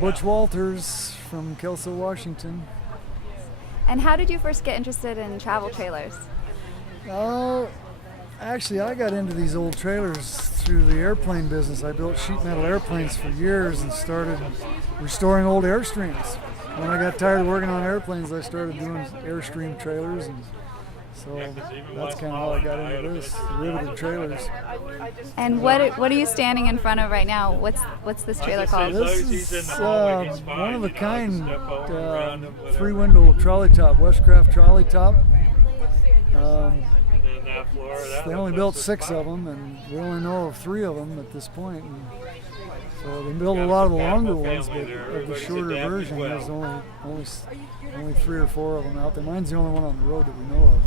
Butch Walters from Kelso, Washington. And how did you first get interested in travel trailers? Oh, actually, I got into these old trailers through the airplane business. I built sheet metal airplanes for years and started restoring old Airstreams. When I got tired of working on airplanes, I started doing Airstream trailers, and so that's kind of how I got into this, riveted trailers. And what are you standing in front of right now? What's this trailer called? This is one of a kind three-window trolley top, Westcraft trolley top. They only built 6 of them, and we only know of 3 of them at this point. And so they built a lot of the longer ones, but of the shorter version, there's only 3 or 4 of them out there. Mine's the only one on the road that we know of.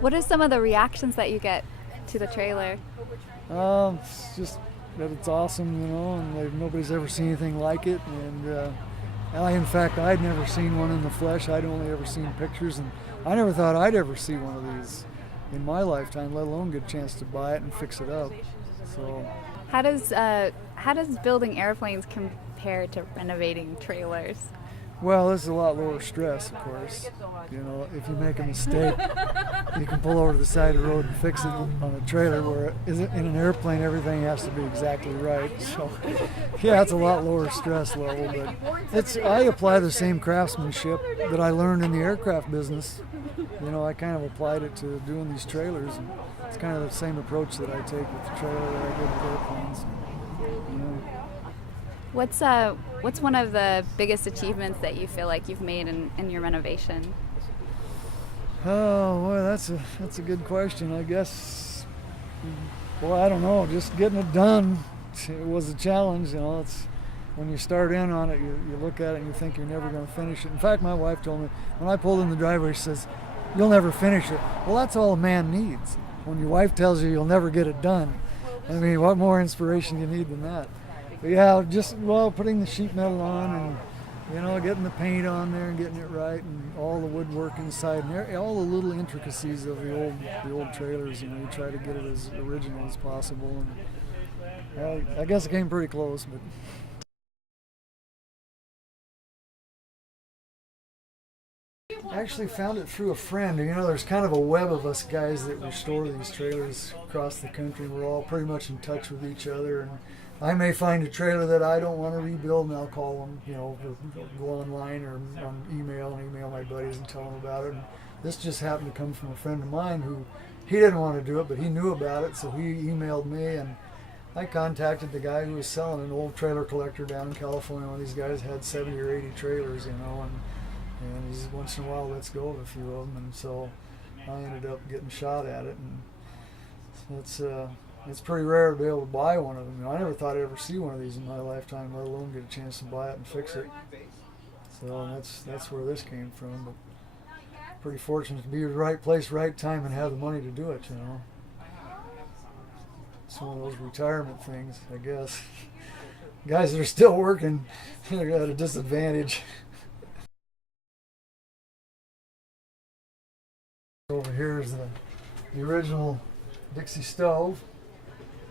What are some of the reactions that you get to the trailer? It's just that it's awesome, and nobody's ever seen anything like it. And in fact, I'd never seen one in the flesh. I'd only ever seen pictures, and I never thought I'd ever see one of these in my lifetime, let alone get a chance to buy it and fix it up. So, how does building airplanes compare to renovating trailers? Well, this is a lot lower stress, of course. If you make a mistake, you can pull over to the side of the road and fix it on a trailer, where in an airplane everything has to be exactly right. So, yeah, it's a lot lower stress level, but I apply the same craftsmanship that I learned in the aircraft business. I kind of applied it to doing these trailers, and it's kind of the same approach that I take with the trailer that I did with airplanes. What's one of the biggest achievements that you feel like you've made in your renovation? Oh, boy, that's a good question. I guess, I don't know. Just getting it done, it was a challenge. It's when you start in on it, you look at it and you think you're never going to finish it. In fact, my wife told me when I pulled in the driveway, she says, "You'll never finish it." Well, that's all a man needs. When your wife tells you you'll never get it done, I mean, what more inspiration do you need than that? But yeah, just putting the sheet metal on and getting the paint on there and getting it right, and all the woodwork inside and all the little intricacies of the old trailers. You try to get it as original as possible, and I guess it came pretty close, but. I actually found it through a friend. There's kind of a web of us guys that restore these trailers across the country. We're all pretty much in touch with each other, and I may find a trailer that I don't want to rebuild, and I'll call them, or go online or on email my buddies and tell them about it. And this just happened to come from a friend of mine who he didn't want to do it, but he knew about it, so he emailed me, and I contacted the guy who was selling an old trailer collector down in California. One of these guys had 70 or 80 trailers, and he's once in a while lets go of a few of them, and so I ended up getting shot at it, and it's pretty rare to be able to buy one of them. I never thought I'd ever see one of these in my lifetime, let alone get a chance to buy it and fix it. So that's where this came from. But pretty fortunate to be at the right place, right time, and have the money to do it. It's one of those retirement things, I guess. Guys that are still working, they're at a disadvantage. Over here is the original Dixie stove.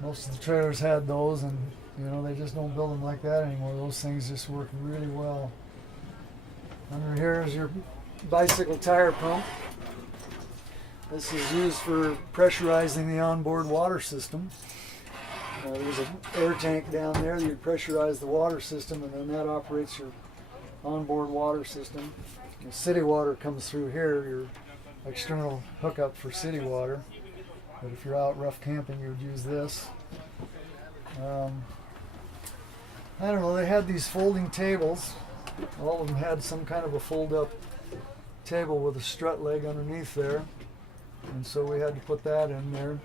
Most of the trailers had those, and they just don't build them like that anymore. Those things just work really well. Under here is your bicycle tire pump. This is used for pressurizing the onboard water system. There's an air tank down there that you pressurize the water system, and then that operates your onboard water system. City water comes through here, your external hookup for city water. But if you're out rough camping, you would use this. I don't know, they had these folding tables. All of them had some kind of a fold-up table with a strut leg underneath there. And so we had to put that in there.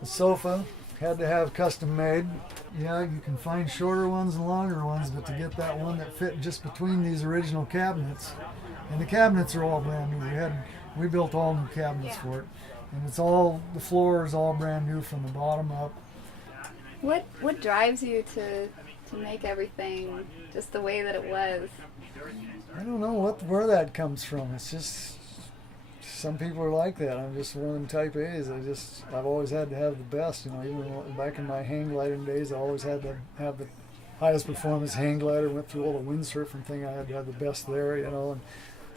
The sofa had to have custom made. Yeah, you can find shorter ones and longer ones, but to get that one that fit just between these original cabinets, and the cabinets are all brand new. We built all new cabinets for it, and the floor is all brand new from the bottom up. What drives you to make everything just the way that it was? I don't know where that comes from. It's just some people are like that. I'm just one of them type A's. I've always had to have the best. Even back in my hang gliding days, I always had to have the highest performance hang glider. Went through all the windsurfing thing. I had to have the best there, you know. And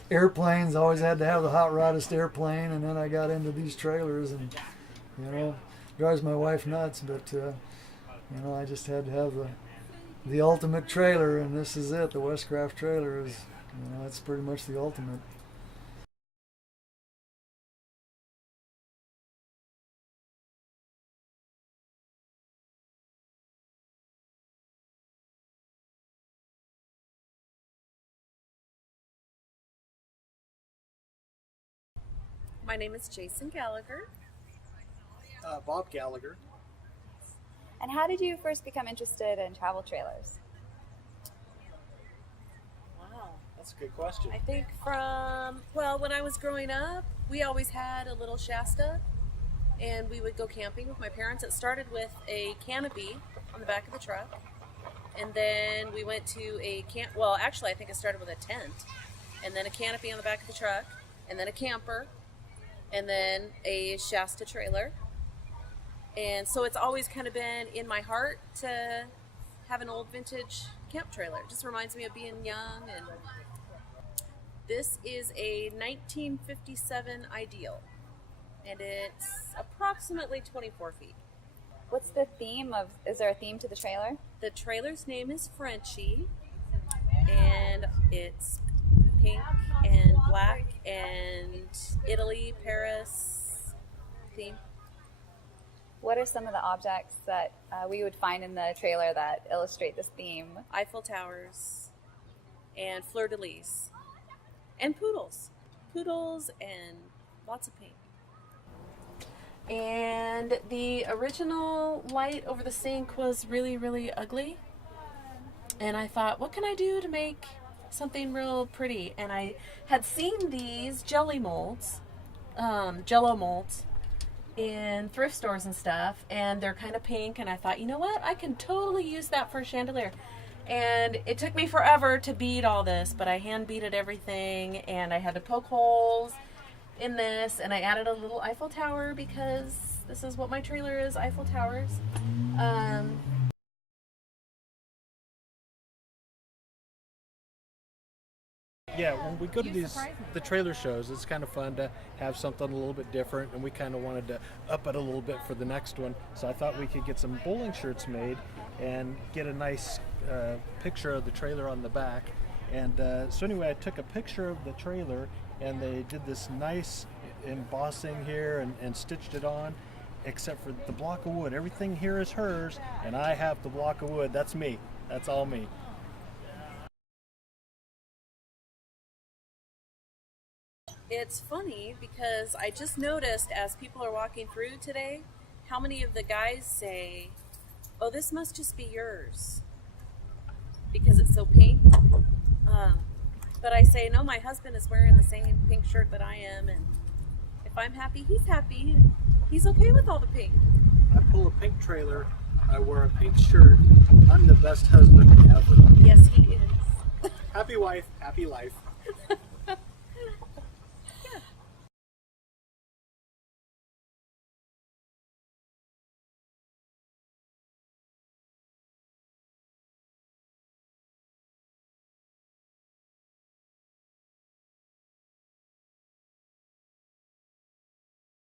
airplanes, always had to have the hot roddest airplane. And then I got into these trailers, and you know, drives my wife nuts. But you know, I just had to have the ultimate trailer, and this is it. The Westcraft trailer is, you know, that's pretty much the ultimate. My name is Jason Gallagher. Bob Gallagher. And how did you first become interested in travel trailers? Wow. That's a good question. I think when I was growing up, we always had a little Shasta, and we would go camping with my parents. It started with a canopy on the back of the truck, and then we went to a camp. Well, actually, I think it started with a tent, and then a canopy on the back of the truck, and then a camper, and then a Shasta trailer. And so it's always kind of been in my heart to have an old vintage camp trailer. It just reminds me of being young. And this is a 1957 Ideal, and it's approximately 24 feet. What's the theme of, is there a theme to the trailer? The trailer's name is Frenchie, and it's pink and black and Italy, Paris theme. What are some of the objects that we would find in the trailer that illustrate this theme? Eiffel Towers and fleur-de-lis and poodles and lots of paint. And the original light over the sink was really, really ugly, and I thought, what can I do to make something real pretty? And I had seen these jello molds in thrift stores and stuff, and they're kind of pink, and I thought, you know what, I can totally use that for a chandelier. And it took me forever to bead all this, but I hand beaded everything, and I had to poke holes in this, and I added a little Eiffel Tower because this is what my trailer is, Eiffel Towers. Yeah, when we go to the trailer shows, it's kind of fun to have something a little bit different, and we kind of wanted to up it a little bit for the next one. So I thought we could get some bowling shirts made and get a nice picture of the trailer on the back. And so anyway, I took a picture of the trailer, and they did this nice embossing here and stitched it on, except for the block of wood. Everything here is hers, and I have the block of wood. That's me. That's all me. It's funny because I just noticed as people are walking through today, how many of the guys say, oh, this must just be yours because it's so pink. But I say, no, my husband is wearing the same pink shirt that I am, and if I'm happy, he's happy. He's okay with all the pink. I pull a pink trailer, I wear a pink shirt. I'm the best husband ever. Yes, he is. Happy wife, happy life.